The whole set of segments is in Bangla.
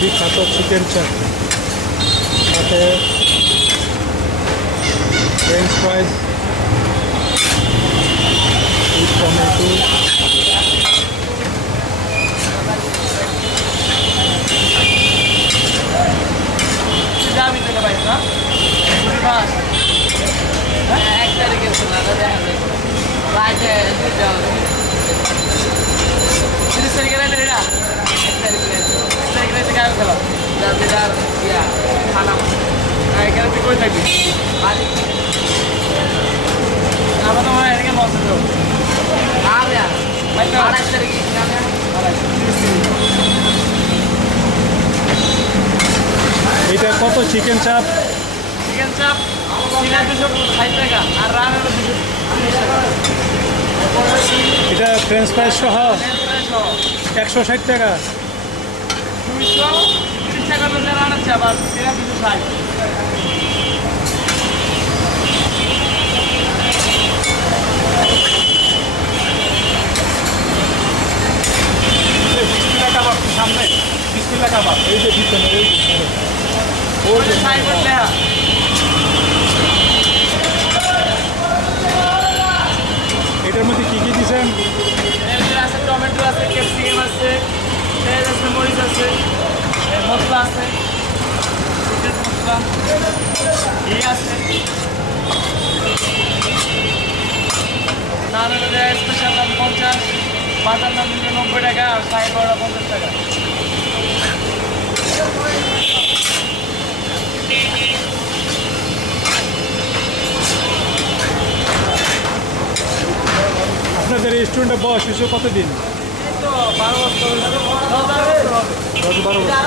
বিখ্যাত চিকেন চাপ, সাথে ফ্রেঞ্চ ফ্রাইস উইথ টমেটো। এখানে তুই কই থাকবি আমার তো মনে হয় এদিকে লস হতো এটা কত চিকেন চাপ? চিকেন চাপ চিকেন 260 টাকা আর রান হলো 230 টাকা। এটা ফ্রেঞ্চ ফ্রাইস সহ 160 টাকা। 230 টাকা তো রান আছে, আবার চিকেন 260। বিসমিল্লাহ কাবাব সামনে, বিসমিল্লাহ কাবাব এই যে পিছনে ওই যে সাইবর লেহা এটার মধ্যে কী কী দিয়েছেন? এর আছে টমেটো আছে, ক্যাপসিকাম আছে, পেঁয়াজ আছে, মরিচ আছে, মশলা আছে, চিকেন মশলা ঘি আছে, নান হলে স্পেশাল দাম 50, বাজার দাম 90 টাকা, আর সাইবর 50 টাকা। আপনাদের রেস্টুরেন্টে বয়স হয়েছে কতদিন? এই তো 12 বছর, 10-12 বছর।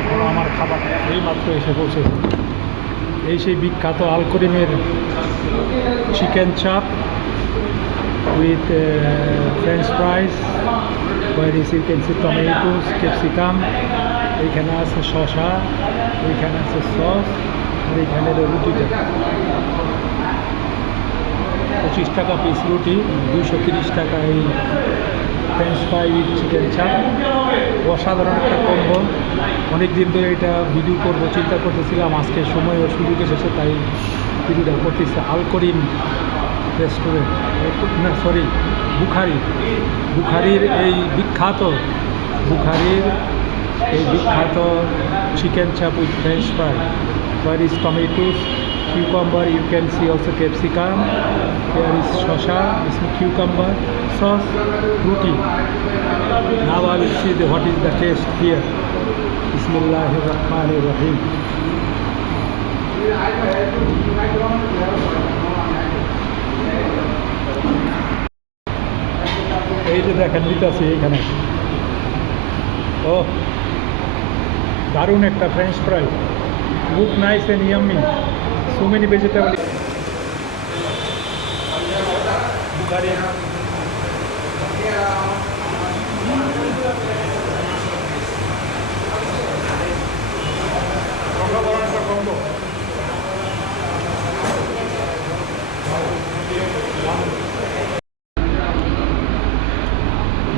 এখনও আমার খাবার এই মাত্র এসে পৌঁছেছে। এই সেই বিখ্যাত আল করিমের chicken chaap with french fries, you can see tomatoes, capsicum, এইখানে আছে শসা, এইখানে আছে সস, আর এইখানে রুটিটা 25 টাকা পিস রুটি, 230 টাকা এই ফ্রেঞ্চ ফ্রাই উইথ চিকেন চাপ। অসাধারণ একটা কম্বো। অনেক দিন ধরে এটা ভিডিও করবো চিন্তা করতেছিলাম, আজকে সময় ও সুযোগ এসেছে তাই ভিডিওটা করতেছে। আল করিম রেস্টুরেন্ট, না সরি বুখারির এই বিখ্যাত chicken chaap with French fry, where is tomatoes, cucumber, you can see also capsicum, there is shasha, this is cucumber, sauce, roti. Now I will see what is the taste here. Bismillahirrahmanirrahim. এই যে দেখেন নিতেছি এইখানে, ও দারুণ একটা French fry, look nice and yummy, so many vegetable. Bukhari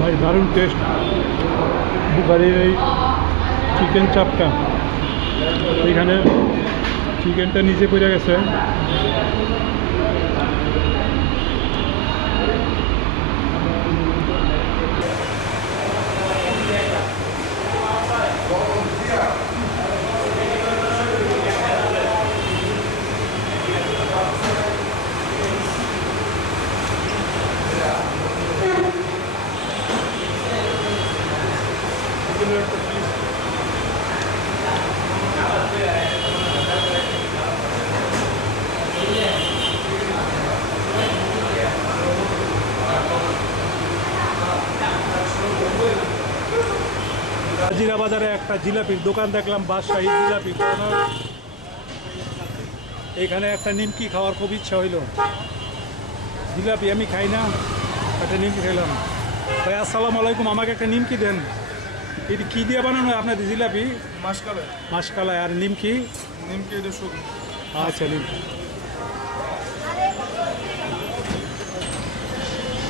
ভাই দারুণ টেস্ট বুখারির এই চিকেন চাপটা। এখানে চিকেনটা নিচে পড়ে গেছে, নাজিরা বাজারে একটা জিলাপির দোকান দেখলাম, বাদশাহী জিলাপি। এখানে একটা নিমকি খাওয়ার খুব ইচ্ছা হইল। জিলাপি আমি খাই না, একটা নিমকি খেলাম। ভাই আসসালামু আলাইকুম, আমাকে একটা নিমকি দেন। এটি কী দিয়ে বানানো হয় আপনাদের জিলাপি? মাসকালাই। মাসকালাই। আর নিমকি? নিমকি এটা শুধু। আচ্ছা, নিমকি।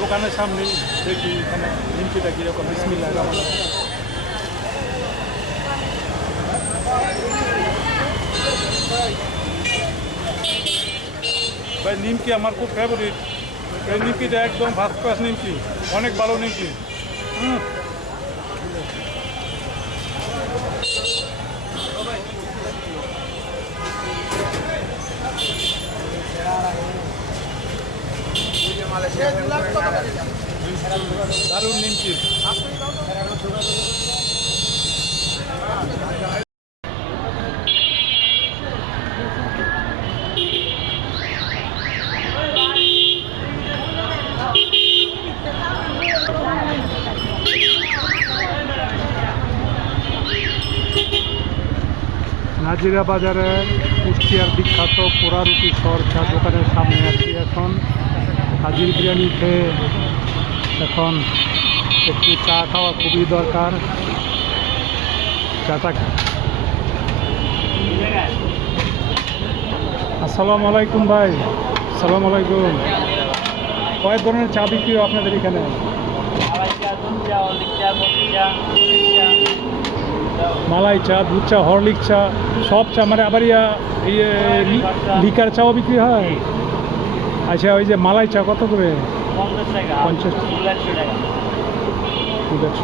দোকানের সামনে দেখি এখানে নিমকিটা কীরকম। বিসমিল্লাহ রহমান রহিম। ভাই নিমকি আমার খুব ফেভারিট। এই নিমকিটা একদম ফার্স্ট ক্লাস নিমকি, অনেক ভালো নিমকি। দারুণ নিমকি। নাজিরা বাজারের কুষ্টিয়ার বিখ্যাত পোড়া রুটি সর চা দোকানের সামনে আছি এখন। হাজির বিরিয়ানি খেয়ে এখন একটু চা খাওয়া খুবই দরকার। চাটা। আসসালামু আলাইকুম ভাই। আসসালামু আলাইকুম। কয়েক ধরনের চা বিক্রি হয় আপনাদের এখানে? মালাই চা, দুধ চা, হরলিক্স চা, সব চা, মানে আবার লিকার চাও বিক্রি হয়? আচ্ছা, ওই যে মালাই চা কত করে? 50 টাকা। ঠিক আছে।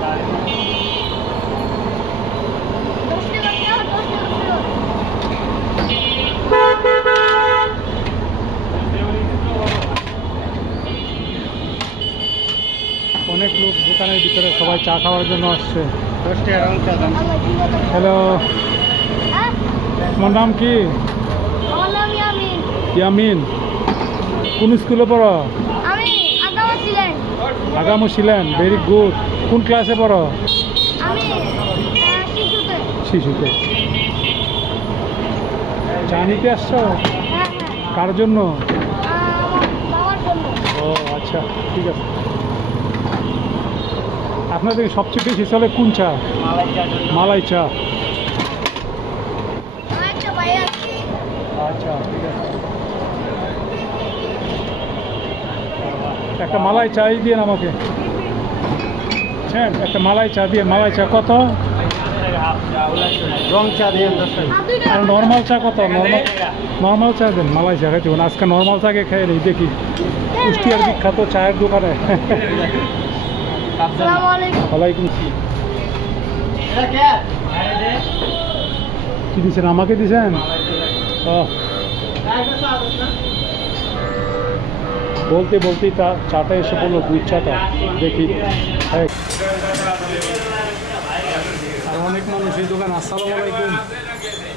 অনেক লোক দোকানের ভিতরে, সবাই চা খাওয়ার জন্য আসছে। হ্যালো, তোমার নাম কি? আমার নাম ইয়ামিন। ইয়ামিন। কোন স্কুলে পড়ো? আমি আগামী ছিলেন। আগামো ছিলেন, ভেরি গুড। কোন ক্লাসে পড়ো? আমি শিশুতে। শিশুতে। চা নিতে আসছো? হ্যাঁ। কার জন্য? আমার বাবার জন্য। ও আচ্ছা, ঠিক আছে। আপনাদের সবচেয়ে বেশি চলে কোন চা? মালাই চা। আমার একটা ভাই আছে। আচ্ছা, ঠিক আছে। একটা মালাই চাই দিন আমাকে। হ্যাঁ, একটা মালাই চা দিয়ে। মালাই চা কত? রং চা দিয়ে 10 টাকা। আর নর্মাল চা কত? নর্মাল চা দেন। মালাই চা খাইতে হবে। আজকে নর্মাল চাকে খেয়ে নেই দেখি কুষ্টিয়ার বিখ্যাত চায়ের দোকানে। আসসালামু আলাইকুম। ওয়ালাইকুম। কি দিচ্ছেন? আমাকে দিচ্ছেন? ও, বলতে বলতেই চাটা এসে পড়লো, দুধ চাটা। দেখি। হ্যাঁ, আর অনেক মানুষ এই দোকান। আসসালামু আলাইকুম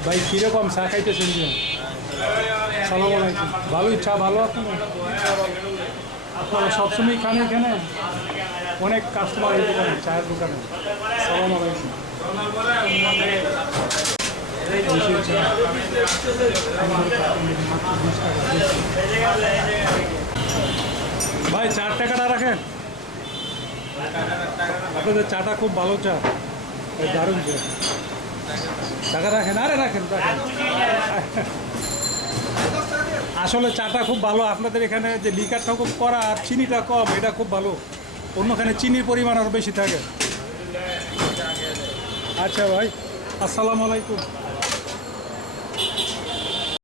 ভাই, কীরকম চা খাইতেছেন? যে আসসালামু আলাইকুম। ভালোই চা, ভালো। আপনারা সবসময় খান এখানে? অনেক কাস্টমার এই দোকানে, চায়ের দোকানে। আসসালামু আলাইকুম। ভাই 4 টাকাটা রাখেন। আপনাদের চাটা খুব ভালো চা, দারুণ চা। টাকা রাখেন। আরে রাখেন। আসলে চাটা খুব ভালো আপনাদের এখানে, যে লিকারটা খুব করা আর চিনিটা কম, এটা খুব ভালো। অন্যখানে চিনির পরিমাণ আরও বেশি থাকে। আচ্ছা ভাই, আসসালামু আলাইকুম।